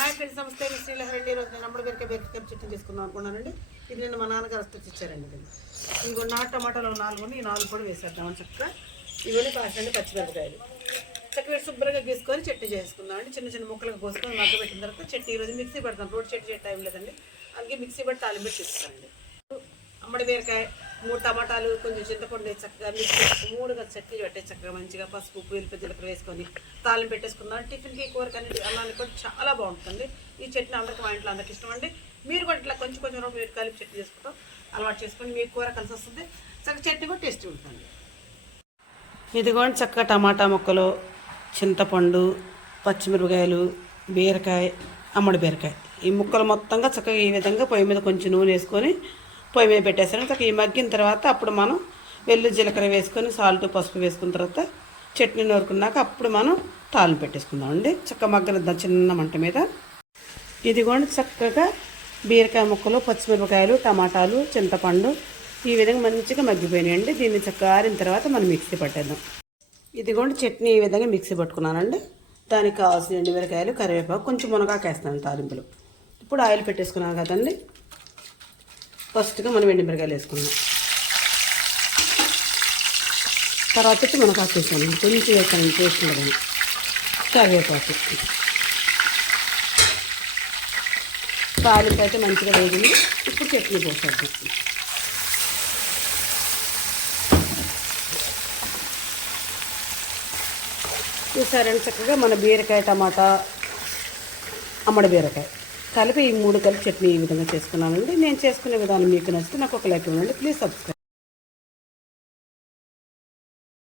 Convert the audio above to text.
Hi friends, నమస్తే. మీ శ్రీలహరండి. ఈరోజు నేను అమ్మడి బీరకాయ చట్నీ తీసుకుందాం అనుకున్నానండి. ఇది నేను మా నాన్నగారు వస్తే ఇచ్చారండి. ఇంకో 4 టమాటాలు 4 ఈ 4 కూడా వేసేద్దామని చక్కగా. ఇవన్నీ కాసండి పచ్చిమిరపకాయలు చక్కగా శుభ్రంగా గీసుకొని చట్నీ చేసుకుందాం అండి. చిన్న చిన్న ముక్కలుగా కోసుకొని మగ్గ పెట్టిన తర్వాత చట్నీ ఈరోజు మిక్సీ పడతాం. రోడ్ చట్నీ టైం లేదండి, అందుకే మిక్సీ పట్టి తాలింపు పెట్టి ఇస్తానండి. అమ్మడి బీరకాయ 3 టమాటాలు కొంచెం చింతపండు చక్కగా మిక్సీ 3గా చట్నీ పెట్టే చక్కగా మంచిగా పసుపు ఉప్పు ఎల్లిపాయ జీలకర్ర వేసుకొని తాలింపు పెట్టేసుకున్నాను. టిఫిన్కి కూరకి అన్నిటి అన్నానికి కూడా చాలా బాగుంటుంది ఈ చట్నీ. అందరికీ మా ఇంట్లో అందరికి ఇష్టం అండి. మీరు కూడా ఇట్లా కొంచెం కొంచెం మీరు కలిపి చట్నీ చేసుకుంటాం అలవాటు చేసుకొని మీకు కూర కలిసి వస్తుంది. చక్కగా చట్నీ కూడా టేస్టీ ఉంటుంది. ఇదిగోండి చక్కగా టమాటా ముక్కలు, చింతపండు, పచ్చిమిరపకాయలు, బీరకాయ, అమ్మడి బీరకాయ ఈ ముక్కలు మొత్తంగా చక్కగా ఈ విధంగా పొయ్యి మీద కొంచెం నూనె వేసుకొని పొయ్యి మీద పెట్టేస్తాను. చక్కగా ఈ మగ్గిన తర్వాత అప్పుడు మనం వెల్లుల్లి జీలకర్ర వేసుకొని సాల్ట్ పసుపు వేసుకున్న తర్వాత చట్నీ నూరుకున్నాక అప్పుడు మనం తాలింపు పెట్టేసుకుందాం అండి. చక్కగా మగ్గనిద్దాం చిన్న మంట మీద. ఇదిగోండి చక్కగా బీరకాయ ముక్కలు, పచ్చిమిరపకాయలు, టమాటాలు, చింతపండు ఈ విధంగా మంచిగా మగ్గిపోయినాయండి. దీన్ని చక్కగా ఆరిన తర్వాత మనం మిక్సీ పట్టేద్దాం. ఇదిగోండి చట్నీ ఈ విధంగా మిక్సీ పట్టుకున్నానండి. దానికి కావాల్సిన ఎండుమిరకాయలు, కరివేపాకు, కొంచెం మునగాకు వేస్తాను తాలింపులు. ఇప్పుడు ఆయిల్ పెట్టేసుకున్నాను కదండి. ఫస్ట్గా మనం ఎండుమిరకాయలు వేసుకున్నాం, తర్వాత వచ్చి మునగాకు వేసాను, కొంచెం వేసాను టేస్ట్ ఉండదని. కరివేపాకు, తాలింపు అయితే మంచిగా వేగింది. ఇప్పుడు చట్నీ పోసేద్దాం. చూసారండి చక్కగా మన బీరకాయ, టమాటా, అమ్మడి బీరకాయ కలిపి ఈ 3 కలిపి చట్నీ ఈ విధంగా చేసుకున్నానండి. నేను చేసుకునే విధానం మీకు నచ్చితే నాకు ఒక లైక్ ఇవ్వండి. Please subscribe.